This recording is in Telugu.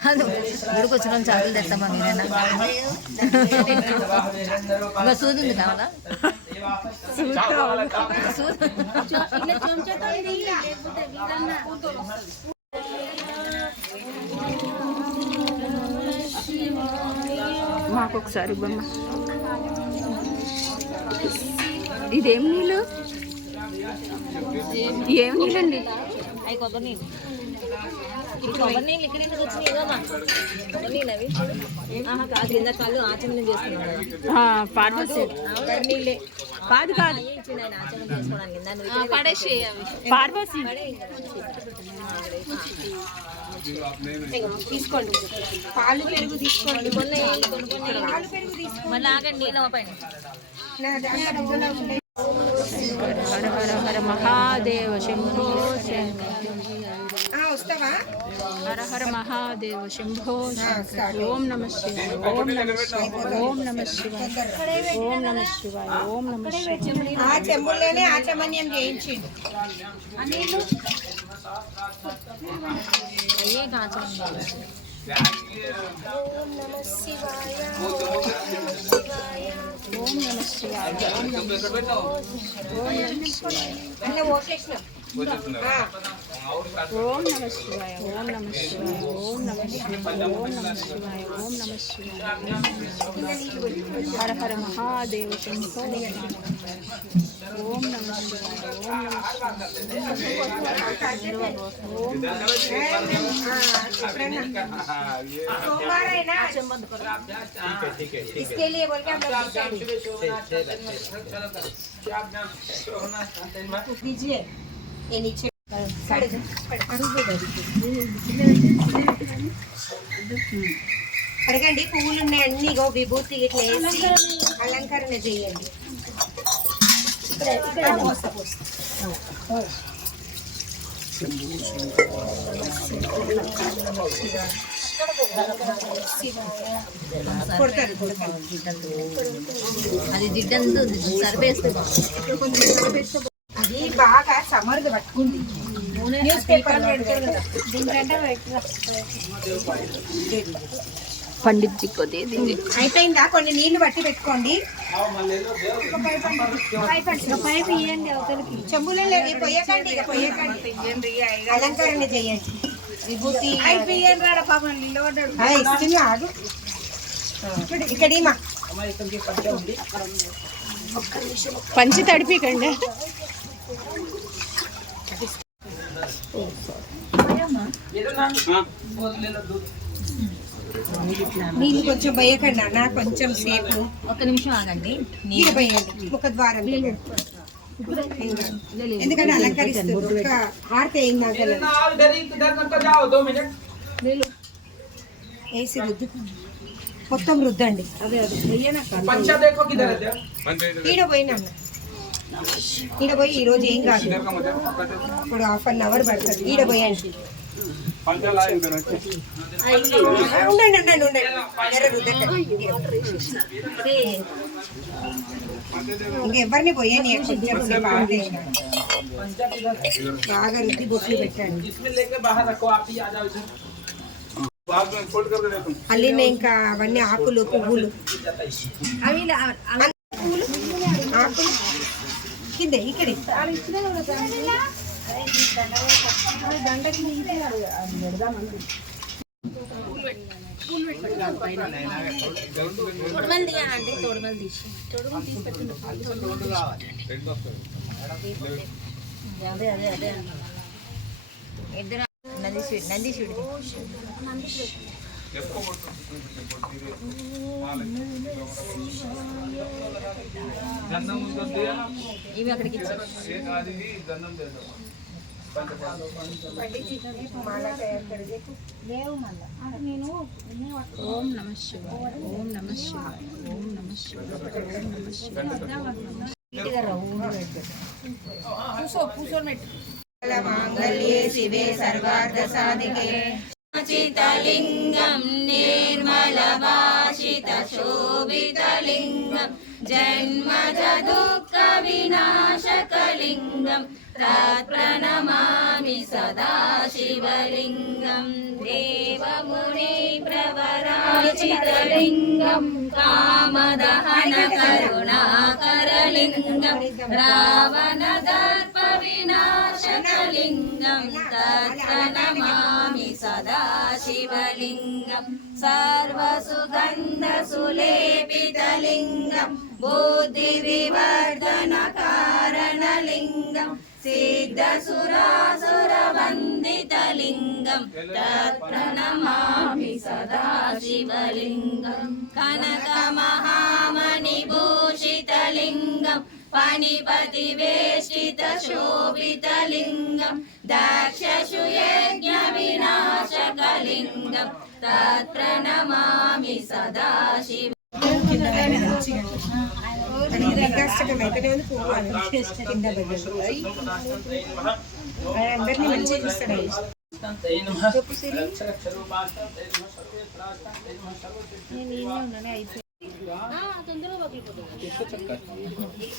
గుడికి వచ్చిన వాళ్ళు చాకులు తెస్తామా మీరేనా? ఇంకా సూది ఉంది కావాలా? మాకు ఒకసారి బొమ్మ. ఇదేం నీళ్ళు? ఏం నీళ్ళండి? అవి కొబ్బరి నీళ్ళు. కొబ్బరి నీళ్ళు ఇక్కడ ఎందుకు వచ్చినాయి కదమ్మా? కొబ్బరి నీళ్ళు అవి కాదు, కింద కళ్ళు ఆచమనం చేసుకున్నాడు. పార్వతి నీళ్ళే కాదు కాదు ఆయన ఆచమనం చేసుకోవడానికి పడేసి పార్వతి తీసుకోండి. పాలు పెరుగు తీసుకోండి. మళ్ళీ ఆగండి నీళ్ళ పైన. హర హర హర మహాదేవ శంభో శంకర. హర హర మహాదేవ శంభో శంకర. ఓం నమ శివాయ. ఓం నమ శివాయ. ఓం నమ శివాయ. ఓం నమ శివాయ. ఓం నమ శివాయ. ఆ చెంబుల్లోనే ఆచమన్యం చేయించిండు. అయ్యే ఆచమనం. ఓం నమ శివాయ. ఓం నమ శివాయ. అన్న ఓకేసిన. ఓం నమ శివాయ. ఓం నమ శివాయ. ఓం నమ శివాయ. ఓం నమ శివాయ. ఓం నమ శివాయ. హర హర మహాదేవ శంభో. ఓం నమ శివాయ. ఓం నమ इसके लिए बोल के हम लोग दीजिए ये नीचे అడగండి. పువ్వులు ఉన్నాయి అన్ని గో విభూతి ఇట్లా వేసి అలంకరణ చేయండి. కొడతారు కొడతారు. అది జిడ్డంతో సరిపేస్తే అది బాగా సమర్థ పట్టుకుంది. న్యూస్ పేపర్ దీనికంటే పండిత్ జీ కొద్ది అయిపోయిందా? కొన్ని నీళ్లు బట్టి పెట్టుకోండి. పైపు ఇవ్వండి అవతలకి. చెంబులో లేదు పొయ్యకండి. ఇక పొయ్యకండి. అలంకరణ చేయండి. విభూతి ఇస్తుంది. ఆగు ఇక్కడ పంచి తడిపికండి. నీళ్ళు కొంచెం పోయకండి అన్న. కొంచెం సేపు ఒక్క నిమిషం ఆగండి. నీళ్ళు పోయండి ముఖ ద్వారం. ఎందుకంటే అలంకరిస్తుంది. ఒక హారతి ఏం తాగలేదు. వేసి రుద్దు మొత్తం రుద్దండి. ఈడ పోయినా ఈడ పోయి ఈరోజు ఏం కాదు. ఇప్పుడు 1/2 అవర్ పడుతుంది. ఈడ పోయండి. ఉండండి ఉండండి ఉండండి. ఇంకెవరిని పోయాని బాగా రుద్ది బొట్లు పెట్టండి. అల్లిన ఇంకా అవన్నీ ఆకులు పువ్వులు అవి పువ్వులు ఆకులు కింద ఇక్కడ తొడమలు తీయాలండి. తొడమలు తీసి అదే అదే అదే ఇద్దరు నందీశుడి ఇవి అక్కడికి ఓం నమ శివాయ. ఓం నమ శివాయ. ఓం నమ శివాయ. ఓం నమ శివాయ. మాంగళ్యే శివే సర్వార్థ సాధికే చితలింగం నిర్మలభాషిత శోభితలింగం జన్మజ దుఃఖ వినాశకలింగం తత్ప్రణమామి సదా శివలింగం దేవముని ప్రవరాచితలింగం కామదహన కరుణాకరలింగం రావణదర్ప వినాశకలింగం తత్ప్రణమామి సదా శివలింగం సర్వసుగంధసులేపితలింగం बुद्धिविवर्धनकारणलिङ्गं सिद्धसुरासुरवन्दितलिङ्गं तत्प्रणमामि सदा शिवलिङ्गं कनकमहामणिभूषितलिङ्गं फणिपतिवेष्टितशोभितलिङ्गं दक्षशुयज्ञविनाशकलिङ्गं तत्प्रणमामि सदा शिव అయితేనే ఉంది పోవాలి కింద పడ్డాడు అందరినీ మంచిగా చూస్తాడు నేను ఈయనే ఉన్నానే అయిపోయింది. తొందరగా పగిలిపోతుంది.